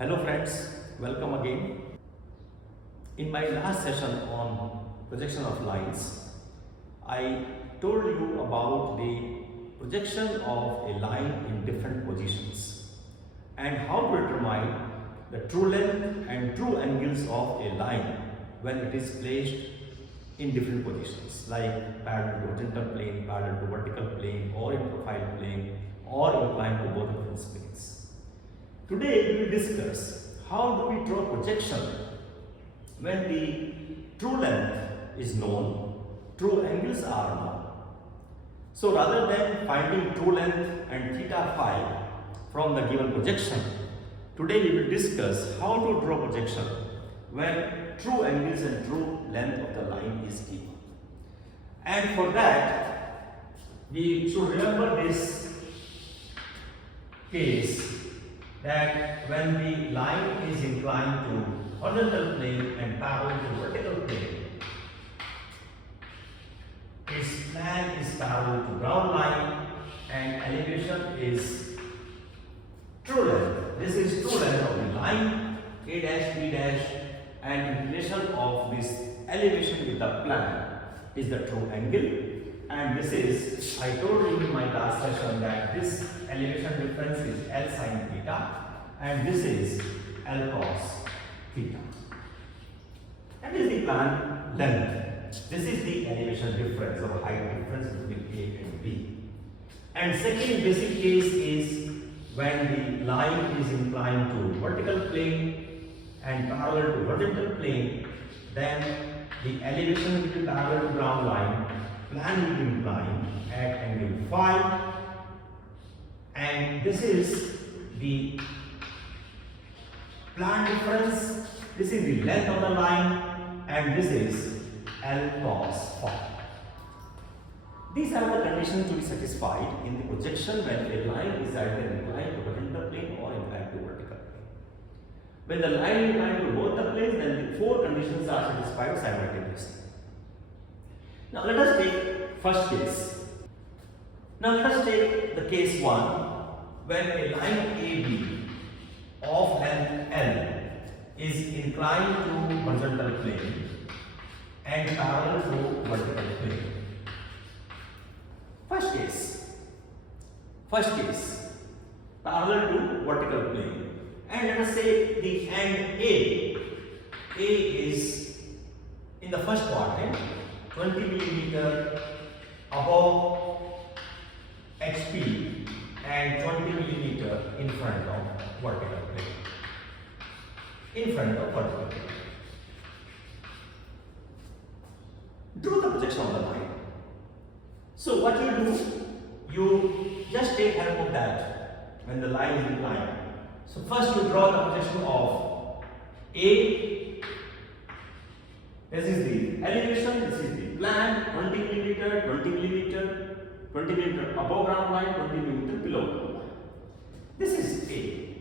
Hello friends, welcome again. In my last session on projection of lines, I told you about the projection of a line in different positions and how to determine the true length and true angles of a line when it is placed in different positions like parallel to horizontal plane, parallel to vertical plane, or in profile plane, or inclined to both reference planes. Today we will discuss how do we draw projection when the true length is known, true angles are known. So rather than finding true length and theta phi from the given projection, today we will discuss how to draw projection when true angles and true length of the line is given. And for that, we should remember this case that when the line is inclined to horizontal plane and parallel to vertical plane, its plan is parallel to ground line and elevation is true length. This is true length of the line A dash B dash, and inclination of this elevation with the plan is the true angle. And this is, I told you in my last session that this elevation difference is L sin theta and this is L cos theta. That is the plan length. This is the elevation difference or height difference between A and B. And second basic case is when the line is inclined to vertical plane and parallel to horizontal plane, then the elevation will be parallel to ground line, plan will be inclined at angle phi, and this is the plan difference, this is the length of the line, and this is L cos phi. These are the conditions to be satisfied in the projection when a line is either inclined to horizontal plane or inclined to vertical plane. When the line is inclined to both the planes, then the four conditions are satisfied simultaneously. Now let us take first case. Now let us take the case 1 when a line AB of length L is inclined to horizontal plane and parallel to vertical plane. First case, parallel to vertical plane, and let us say the end A is in the first quadrant 20 millimeter above HP and 20 millimeter in front of vertical plane. Draw the projection of the line. So what you do, you just take help of that when the line is inclined. So first you draw the projection of A. This is the elevation, this is the plan, 20 millimeter, 20 millimeter, 20 millimeter above ground line, 20 millimeter below ground line. This is A.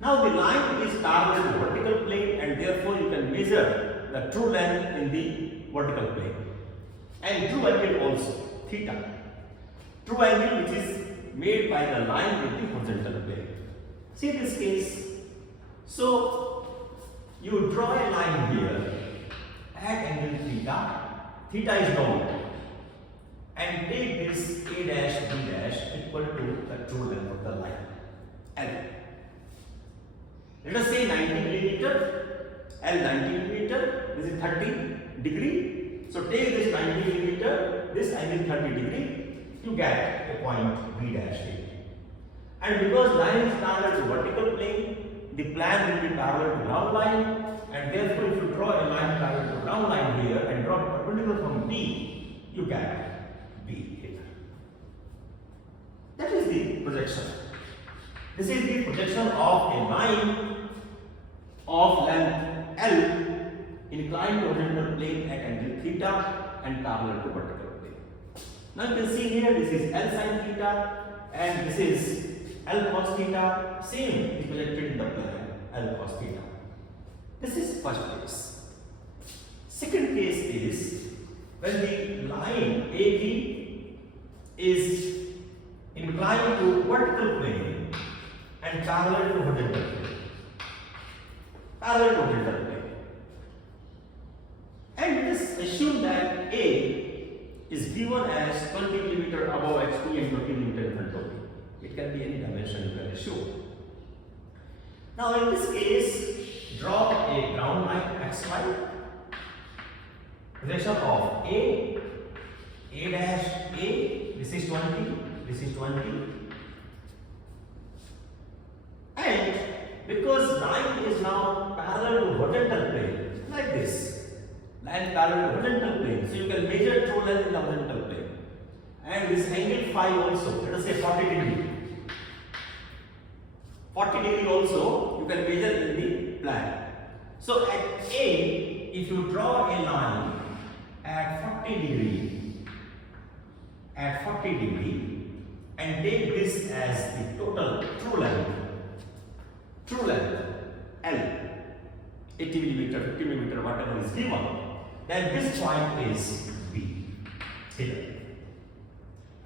Now the line is parallel to vertical plane and therefore you can measure the true length in the vertical plane. And true angle also, theta. True angle which is made by the line with the horizontal plane. See this case. So you draw a line here at angle theta. Theta is known. And take this A dash B dash equal to the true length of the line, L. Let us say 90 millimeter, L 90 millimeter, this is 30 degree. So take this 90 millimeter, this angle 30 degree, you get a point B dash here. And because line is parallel to vertical plane, the plan will be parallel to ground line, and therefore if you draw a line parallel to ground line here and draw perpendicular from B, you get B here. That is the projection. This is the projection of a line of length L inclined to horizontal plane at angle theta and parallel to vertical plane. Now you can see here this is L sin theta and this is L cos theta. Same is projected in the plan, L cos theta. This is first case. Second case is when the line AB is inclined to vertical plane and parallel to horizontal plane. parallel to horizontal plane. And let us assume that A is given as 20 mm above HP and 20 mm in front of me. It can be any dimension you can assume. Now in this case, draw a ground line XY, projection of A dash A, this is 20, this is 20. And because line is now parallel to horizontal plane, like this, line parallel to horizontal plane, so you can measure true length in the horizontal plane. And this angle phi also, let us say 40 degree. 40 degree also you can measure in the plan. So at A, if you draw a line at 40 degree, and take this as the total true length L, 80 millimeter, 50 millimeter, whatever is given, then this point is B here.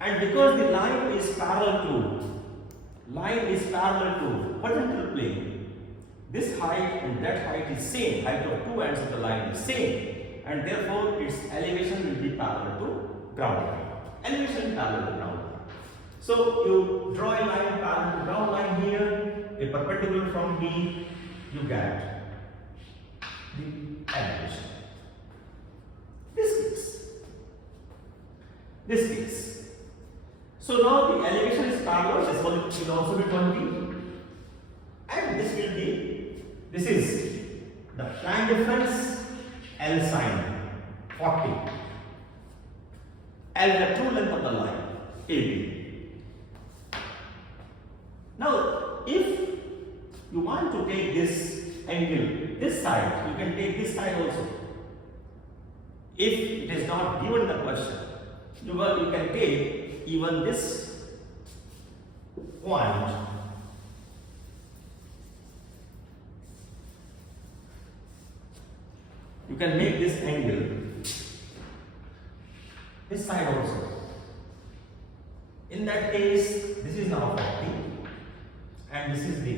And because the line is parallel to horizontal plane, this height and that height is same, height of two ends of the line is same, and therefore its elevation will be parallel to ground line. Elevation parallel to ground line. So you draw a line parallel to ground line here, a perpendicular from B, you get the elevation. This case. So now the elevation is parallel, this will also be 20, and this is the plan difference L sine 40, L the true length of the line AB. Now if you want to take this angle, this side, you can take this side also. If it is not given the question, you can take even this point you can make this angle this side also. In that case, this is now 40 and this is the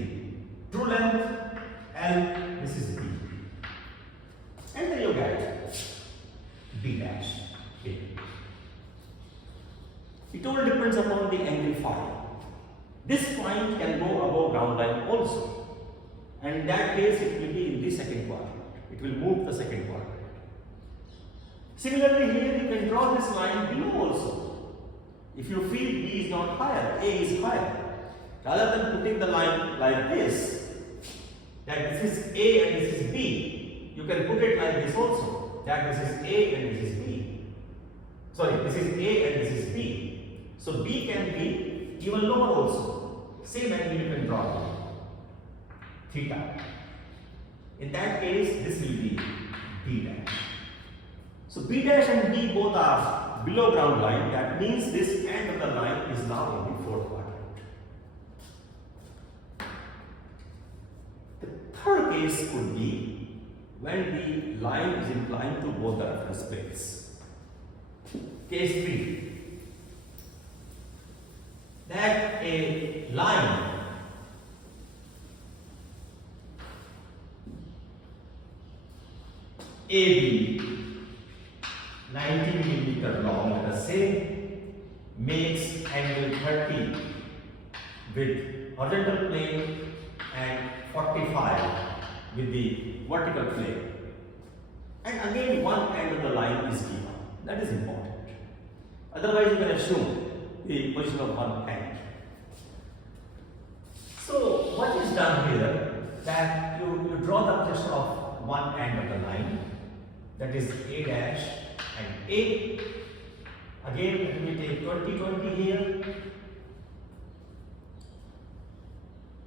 true length L, this is B, and then you get B dash A. It all depends upon the angle phi. This point can go above ground line also, and in that case it will be in the second quadrant. It will move the second quadrant. Similarly here you can draw this line below also. If you feel B is not higher, A is higher. Rather than putting the line like this, that this is A and this is B, you can put it like this also, that this is A and this is B. Sorry, this is A and this is B. So B can be even lower also. Same angle you can draw, theta. In that case, this will be B dash. So B dash and B both are below ground line. That means this end of the line is now in the fourth quadrant. The third case could be when the line is inclined to both the reference planes. Case 3. That a line AB 90 millimeter long, let us say, makes angle 30 with horizontal plane and 45 with the vertical plane. And again, one end of the line is given. That is important. Otherwise, you can assume the position of one end. So, what is done here? That you draw the position of one end of the line, that is A dash and A. Again, let me take 20 here.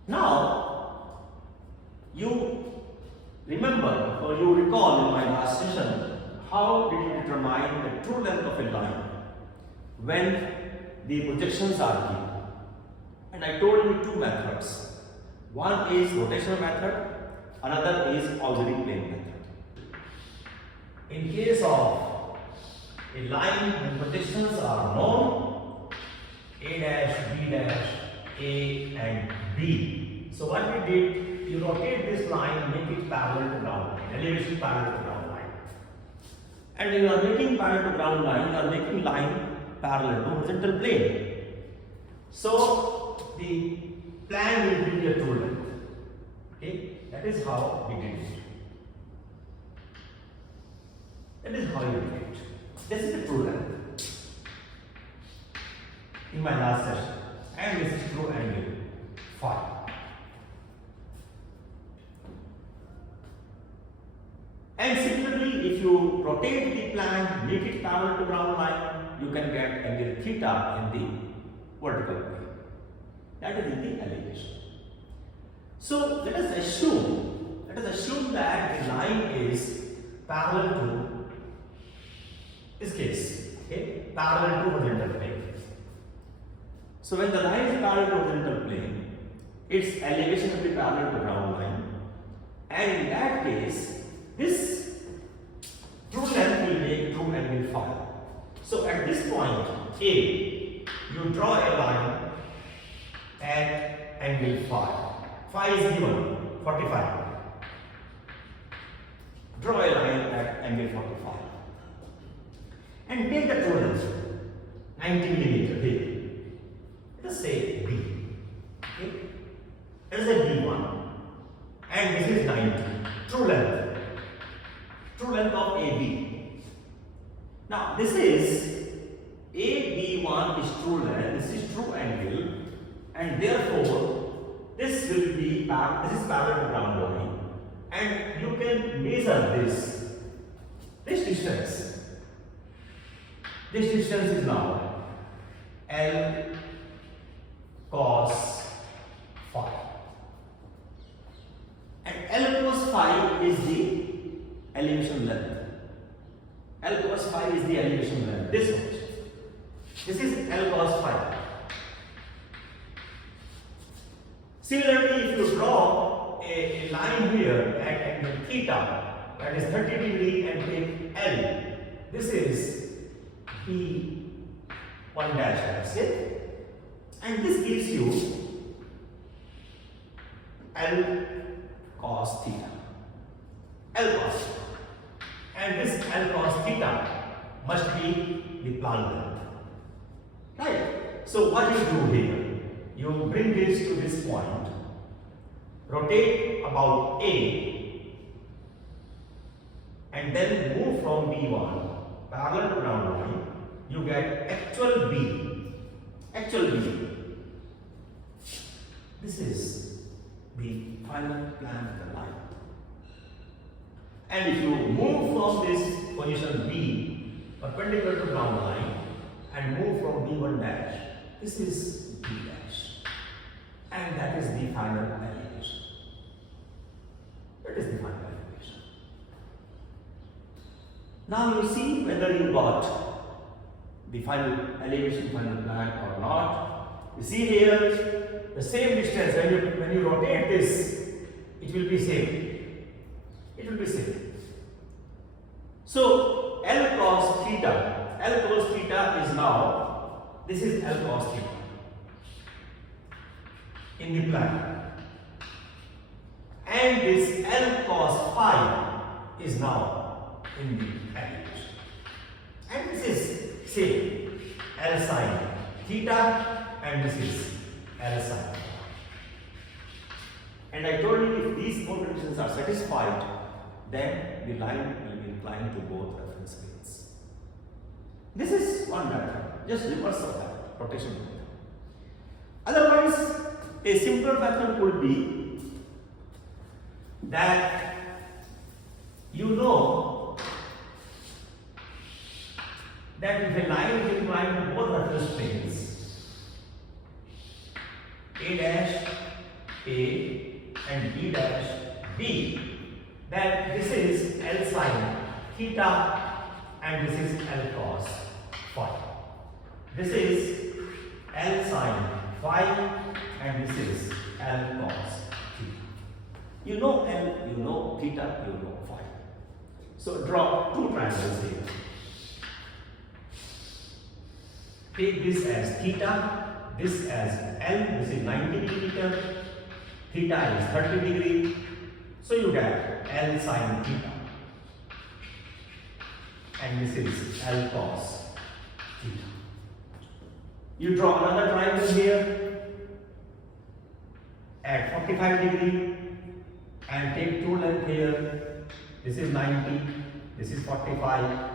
Now, you remember or you recall in my last session, how did you determine the true length of a line when the projections are given? And I told you two methods. One is rotational method, another is auxiliary plane method. In case of a line when projections are known, A dash, B dash, A and B. So what we did, you rotate this line, make it parallel to ground line, elevation parallel to ground line. And when you are making parallel to ground line, you are making line parallel to horizontal plane. So the plan will be a true length. Okay, that is how we did it. That is how you did it. This is the true length in my last session, and this is true angle phi. And similarly, if you rotate the plan, make it parallel to ground line, you can get angle theta in the vertical plane. That is in the elevation. So let us assume that the line is parallel to this case, okay, parallel to horizontal plane. So when the line is parallel to horizontal plane, its elevation will be parallel to ground line, and in that case, this true length will make true angle phi. So at this point A, you draw a line at angle phi. Phi is given 45. Draw a line at angle 45. And take the true length 90 millimeter here. Let us say B. Okay? Let us say B1. And this is 90. True length. True length of AB. Now this is AB1 is true length, this is true angle, and therefore this will be this is parallel to ground line, and you can measure this distance. This distance is now L cos phi, and L cos phi is the elevation length. L cos phi is the elevation length. This much. This is L cos phi. Similarly, if you draw a line here at angle theta, that is 30 degree, and take L, this is P1 dash, let's say, and this gives you L cos theta. L cos theta. And this L cos theta must be the plan length. Right? So what you do here? You bring this to this point, rotate about A, and then move from B1 parallel to ground line. You get actual B. Actual B. This is the final plan of the line. And if you move from this position B perpendicular to ground line and move from B1 dash, this is B dash, and that is the final elevation. That is the final elevation. Now you see whether you got the final elevation, final plan or not. You see here the same distance. When you rotate this, it will be same. It will be same. So L cos theta. L cos theta is now, this is L cos theta in the plan, and this L cos phi is now in the elevation, and this is same L sin theta, and this is L sin phi. And I told you if these four conditions are satisfied, then the line will be inclined to both reference planes. This is one method, just reverse of that, rotation method. Otherwise, a simple method could be that you know that if a line is inclined to both reference planes, A dash A and B dash B, then this is L sin theta and this is L cos phi. This is L sin phi and this is L cos theta. You know L, you know theta, you know phi. So draw two triangles here. Take this as theta, this as L, this is 90 millimeter. theta is 30 degree. So you get L sin theta. And this is L cos theta. You draw another triangle here at 45 degree and take two length here. This is 90, this is 45.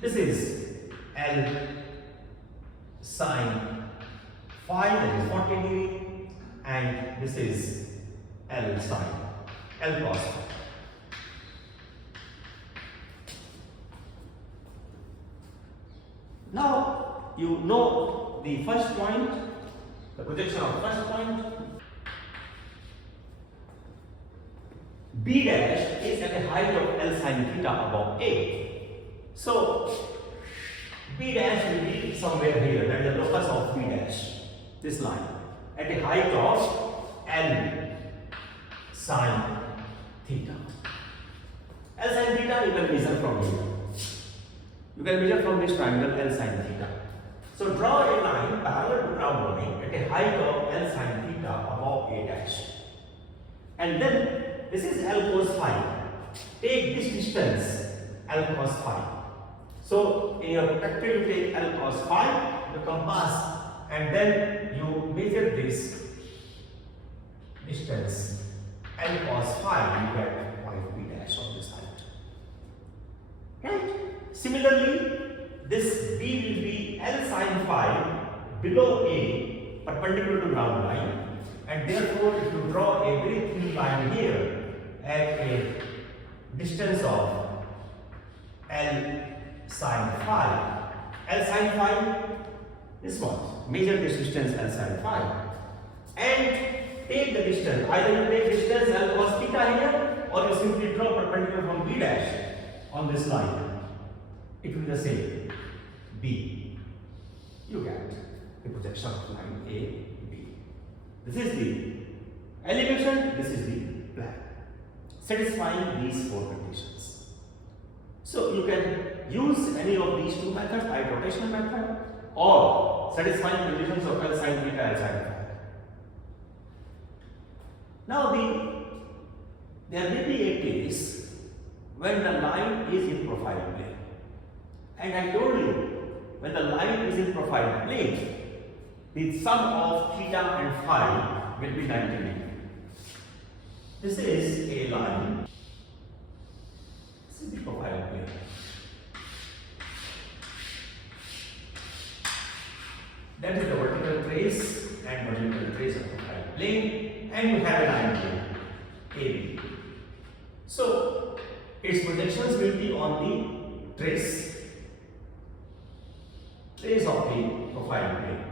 This is L sin phi, that is 40 degree, and this is L sin L cos phi. Now you know the first point, the projection of first point. B dash is at a height of L sin theta above A. So B dash will be somewhere here, that is the locus of B dash, this line, at a height of L sin theta. L sin theta you can measure from here. You can measure from this triangle L sin theta. So draw a line parallel to ground line at a height of L sin theta above A dash. And then this is L cos phi. Take this distance L cos phi. So in your protractor you take L cos phi, you compass, and then you measure this distance L cos phi, you get point B dash on this height. Right? Similarly, this B will be L sin phi below A, perpendicular to ground line, and therefore if you draw a very thin line here at a distance of L sin phi. L sin phi is what? Measure this distance L sin phi and take the distance. Either you take distance L cos theta here, or you simply draw perpendicular from B dash on this line. It will be the same. B. You get the projection of line A, B. This is the elevation, this is the plan, satisfying these four conditions. So you can use any of these two methods, either rotational method or satisfying conditions of L sin theta, L sin phi. Now there may be a case when the line is in profile plane. And I told you, when the line is in profile plane, the sum of theta and phi will be 90 degree. This is a line. This is the profile plane. That is the vertical trace and vertical trace of the profile plane, and you have a line here, AB. So its projections will be on the trace of the profile plane,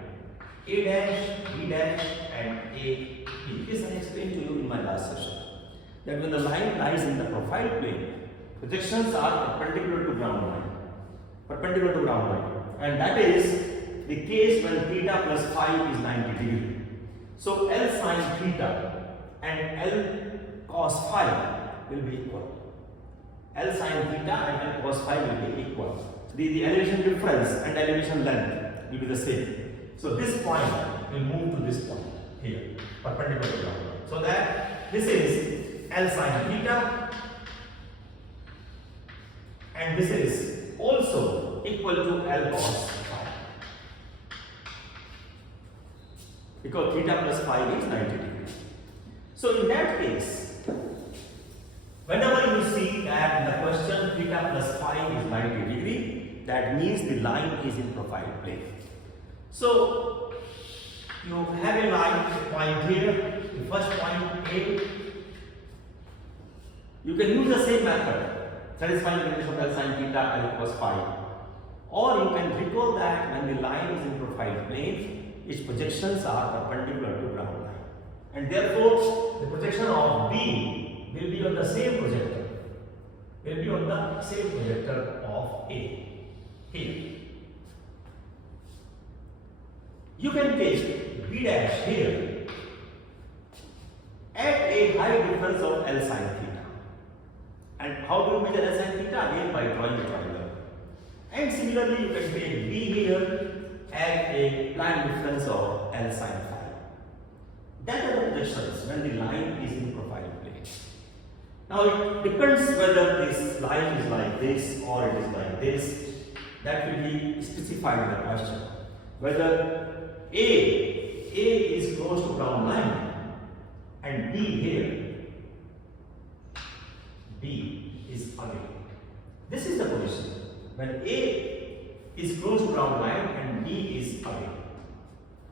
A dash, B dash, and A, B. This I explained to you in my last session, that when the line lies in the profile plane, projections are perpendicular to ground line, and that is the case when theta plus phi is 90 degree. So L sin theta and L cos phi will be equal. L sin theta and L cos phi will be equal. The elevation difference and elevation length will be the same. So this point will move to this point here, perpendicular to ground line. So that this is L sin theta, and this is also equal to L cos phi, because theta plus phi is 90 degrees. So in that case, whenever you see that in the question theta plus phi is 90 degree, that means the line is in profile plane. So you have a line, a point here, the first point A. You can use the same method, satisfying condition of L sin theta, L cos phi. Or you can recall that when the line is in profile plane, its projections are perpendicular to ground line. And therefore, the projection of B will be on the same projector, of A. Here. You can take B dash here at a high difference of L sin theta. And how do you measure L sin theta? Again by drawing a triangle. And similarly, you can take B here at a plan difference of L sin phi. That are the projections when the line is in profile plane. Now it depends whether this line is like this or it is like this. That will be specified in the question. Whether A is close to ground line and B here, B is away. This is the position when A is close to ground line and B is away.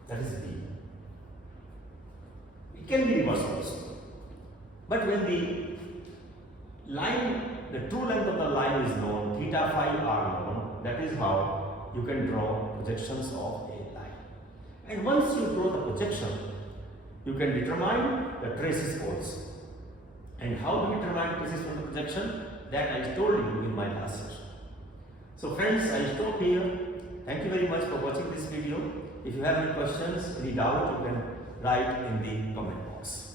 That is B. It can be reversed also. But when the line, the true length of the line is known, theta phi are known, that is how you can draw projections of a line. And once you draw the projection, you can determine the traces also. And how do you determine traces from the projection? That I told you in my last session. So friends, I stop here. Thank you very much for watching this video. If you have any questions, any doubt, you can write in the comment box.